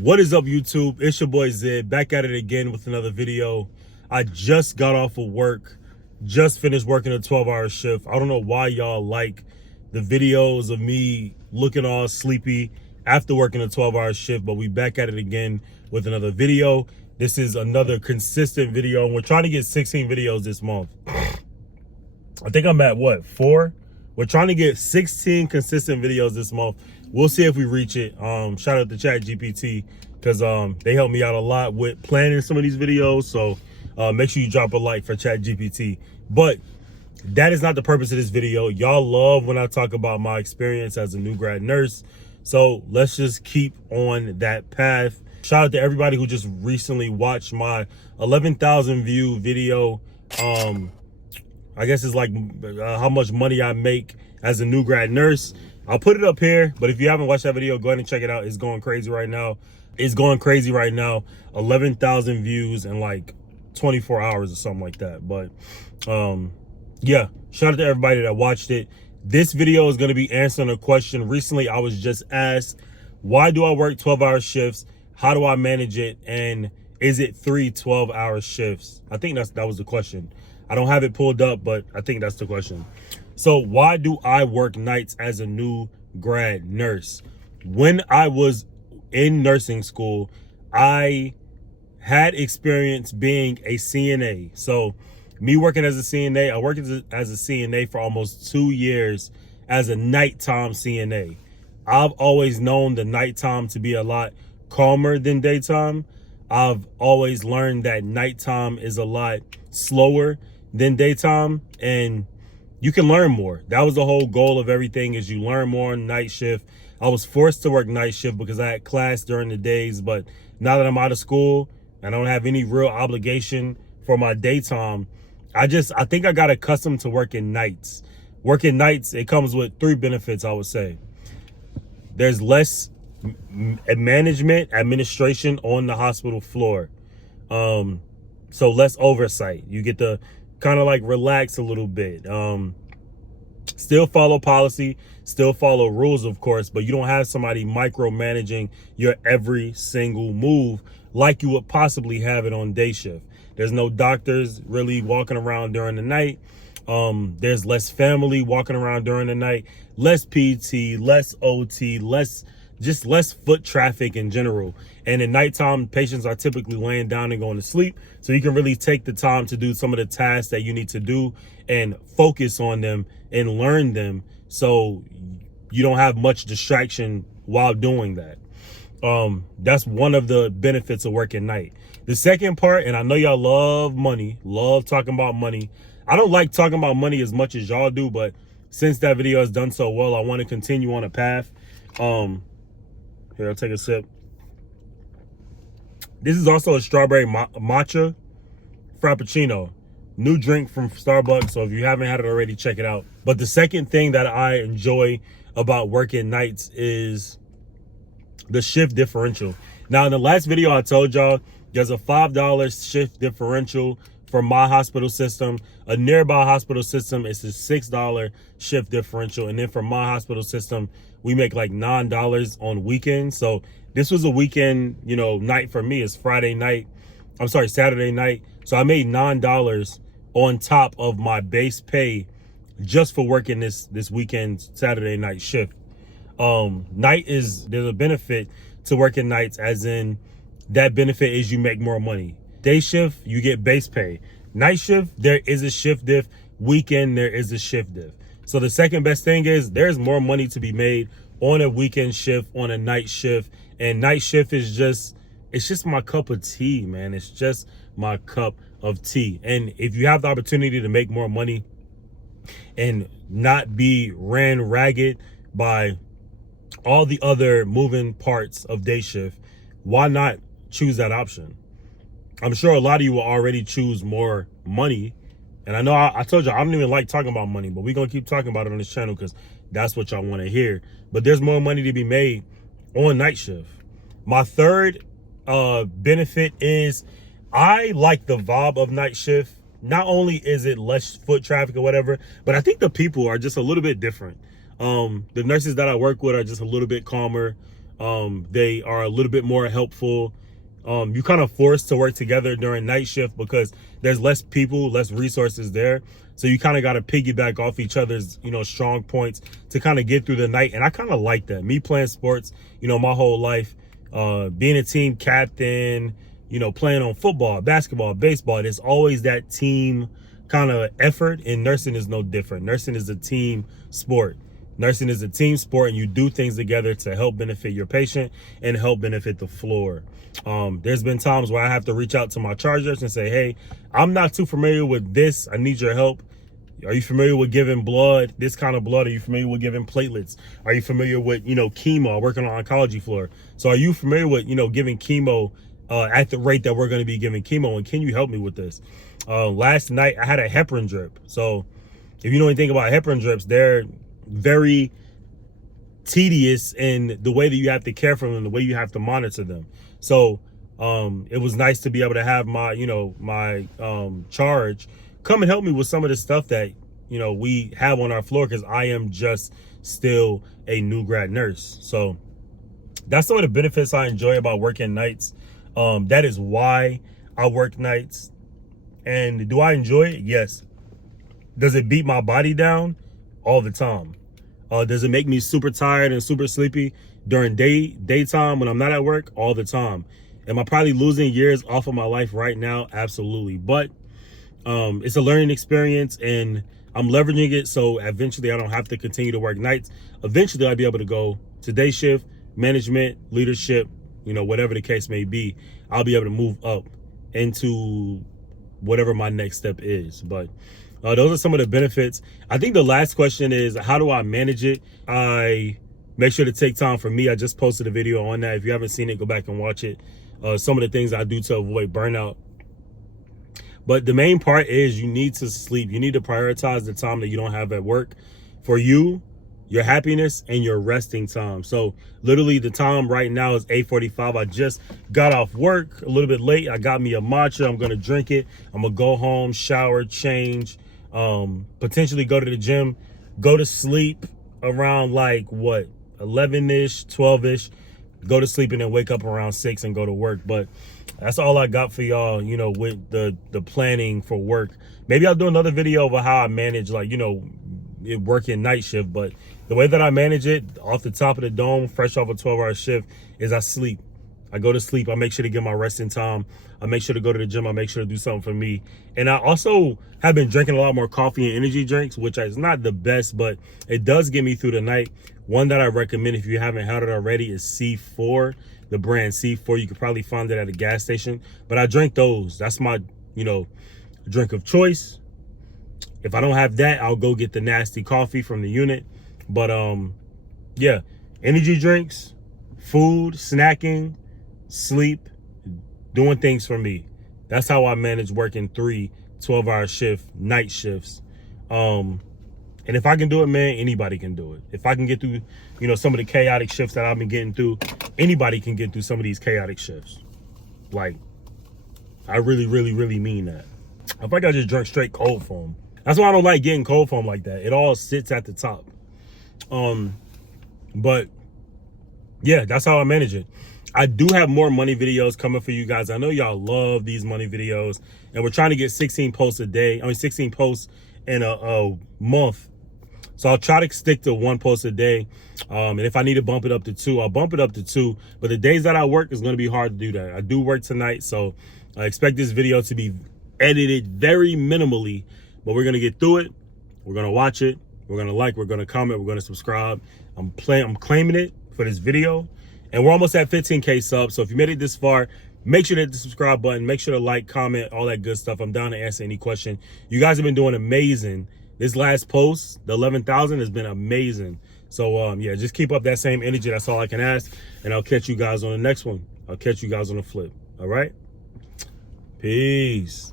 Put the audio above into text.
What is up, YouTube? It's your boy Zid, back at it again with another video. I just got off of work, just finished working a 12-hour shift. I don't know why y'all like the videos of me looking all sleepy after working a 12-hour shift, but we back at it again with another video. This is another consistent video, and we're trying to get 16 videos this month. I think I'm at what, 4? We're trying to get 16 consistent videos this month. We'll see if we reach it. Shout out to ChatGPT because they helped me out a lot with planning some of these videos. So make sure you drop a like for ChatGPT. But that is not the purpose of this video. Y'all love when I talk about my experience as a new grad nurse. So let's just keep on that path. Shout out to everybody who just recently watched my 11,000 view video. I guess it's like how much money I make as a new grad nurse. I'll put it up here, but if you haven't watched that video, go ahead and check it out. It's going crazy right now. It's going crazy right now. 11,000 views in like 24 hours or something like that. But yeah, shout out to everybody that watched it. This video is going to be answering a question. Recently, I was just asked, why do I work 12-hour shifts? How do I manage it? And is it 3 12-hour shifts? I think that was the question. I don't have it pulled up, but I think that's the question. So why do I work nights as a new grad nurse? When I was in nursing school, I had experience being a CNA. So me working as a CNA, I worked as a CNA for almost 2 years as a nighttime CNA. I've always known the nighttime to be a lot calmer than daytime. I've always learned that nighttime is a lot slower than daytime, and you can learn more. That was the whole goal of everything, is you learn more on night shift. I was forced to work night shift because I had class during the days, but now that I'm out of school and I don't have any real obligation for my daytime, I think I got accustomed to working nights. Working nights, it comes with 3 benefits, I would say. There's less administration on the hospital floor. So less oversight. You get to kind of like relax a little bit. Still follow policy, still follow rules, of course, but you don't have somebody micromanaging your every single move like you would possibly have it on day shift. There's no doctors really walking around during the night. There's less family walking around during the night, less PT, less OT, less foot traffic in general. And at nighttime, patients are typically laying down and going to sleep. So you can really take the time to do some of the tasks that you need to do and focus on them and learn them, so you don't have much distraction while doing that. That's one of the benefits of working night. The second part, and I know y'all love money, love talking about money. I don't like talking about money as much as y'all do, but since that video has done so well, I want to continue on a path. Here, I'll take a sip. This is also a strawberry matcha frappuccino. New drink from Starbucks, so if you haven't had it already, check it out. But the second thing that I enjoy about working nights is the shift differential. Now, in the last video, I told y'all there's a $5 shift differential for my hospital system. A nearby hospital system is a $6 shift differential. And then for my hospital system, we make like $9 on weekends. So this was a weekend, night for me. It's Saturday night. So I made $9 on top of my base pay just for working this weekend Saturday night shift. There's a benefit to working nights, as in that benefit is you make more money. Day shift, you get base pay. Night shift, there is a shift diff. Weekend, there is a shift diff. So the second best thing is there's more money to be made on a weekend shift, on a night shift. And night shift is it's just my cup of tea, man. It's just my cup of tea. And if you have the opportunity to make more money and not be ran ragged by all the other moving parts of day shift, why not choose that option? I'm sure a lot of you will already choose more money. And I know I told you I don't even like talking about money, but we're going to keep talking about it on this channel because that's what y'all want to hear. But there's more money to be made on night shift. My third benefit is I like the vibe of night shift. Not only is it less foot traffic or whatever, but I think the people are just a little bit different. The nurses that I work with are just a little bit calmer. They are a little bit more helpful. You kind of forced to work together during night shift because there's less people, less resources there. So you kind of got to piggyback off each other's, strong points to kind of get through the night. And I kind of like that. Me playing sports, my whole life, being a team captain, playing on football, basketball, baseball, there's always that team kind of effort. And nursing is no different. Nursing is a team sport. Nursing is a team sport, and you do things together to help benefit your patient and help benefit the floor. There's been times where I have to reach out to my chargers and say, hey, I'm not too familiar with this. I need your help. Are you familiar with giving blood, this kind of blood? Are you familiar with giving platelets? Are you familiar with, chemo, working on oncology floor? So are you familiar with, giving chemo at the rate that we're going to be giving chemo? And can you help me with this? Last night, I had a heparin drip. So if you know anything about heparin drips, they're very tedious in the way that you have to care for them, the way you have to monitor them. So it was nice to be able to have my, my charge come and help me with some of the stuff that, we have on our floor, because I am just still a new grad nurse. So that's some of the benefits I enjoy about working nights. That is why I work nights. And do I enjoy it? Yes. Does it beat my body down? All the time. Does it make me super tired and super sleepy during daytime when I'm not at work? All the time. Am I probably losing years off of my life right now? Absolutely. But it's a learning experience, and I'm leveraging it so eventually I don't have to continue to work nights. Eventually I'll be able to go to day shift, management, leadership, whatever the case may be. I'll be able to move up into whatever my next step is. But those are some of the benefits. I think the last question is, how do I manage it? I make sure to take time for me. I just posted a video on that. If you haven't seen it, go back and watch it. Some of the things I do to avoid burnout. But the main part is you need to sleep. You need to prioritize the time that you don't have at work for you, your happiness, and your resting time. So literally the time right now is 8:45. I just got off work a little bit late. I got me a matcha. I'm going to drink it. I'm going to go home, shower, change, potentially go to the gym, go to sleep around 11-ish, 12-ish, go to sleep and then wake up around 6 and go to work. But that's all I got for y'all, with the planning for work. Maybe I'll do another video about how I manage, working night shift. But the way that I manage it off the top of the dome, fresh off a 12-hour shift, is I sleep. I go to sleep. I make sure to get my resting time. I make sure to go to the gym. I make sure to do something for me. And I also have been drinking a lot more coffee and energy drinks, which is not the best, but it does get me through the night. One that I recommend if you haven't had it already is C4, the brand C4. You could probably find it at a gas station, but I drink those. That's my, drink of choice. If I don't have that, I'll go get the nasty coffee from the unit. But yeah, energy drinks, food, snacking, sleep, doing things for me. That's how I manage working 3 12-hour shift night shifts. And if I can do it, man, anybody can do it. If I can get through, some of the chaotic shifts that I've been getting through, anybody can get through some of these chaotic shifts. I really, really, really mean that. I think I just drank straight cold foam. That's why I don't like getting cold foam like that. It all sits at the top. But yeah, that's how I manage it. I do have more money videos coming for you guys. I know y'all love these money videos, and we're trying to get 16 posts a day. 16 posts in a month. So I'll try to stick to 1 post a day. And if I need to bump it up to 2, I'll bump it up to 2. But the days that I work is going to be hard to do that. I do work tonight, so I expect this video to be edited very minimally. But we're going to get through it. We're going to watch it. We're going to like, we're going to comment, we're going to subscribe. I'm claiming it for this video. And we're almost at 15K subs. So if you made it this far, make sure to hit the subscribe button. Make sure to like, comment, all that good stuff. I'm down to answer any question. You guys have been doing amazing. This last post, the 11,000, has been amazing. So yeah, just keep up that same energy. That's all I can ask. And I'll catch you guys on the next one. I'll catch you guys on the flip. All right? Peace.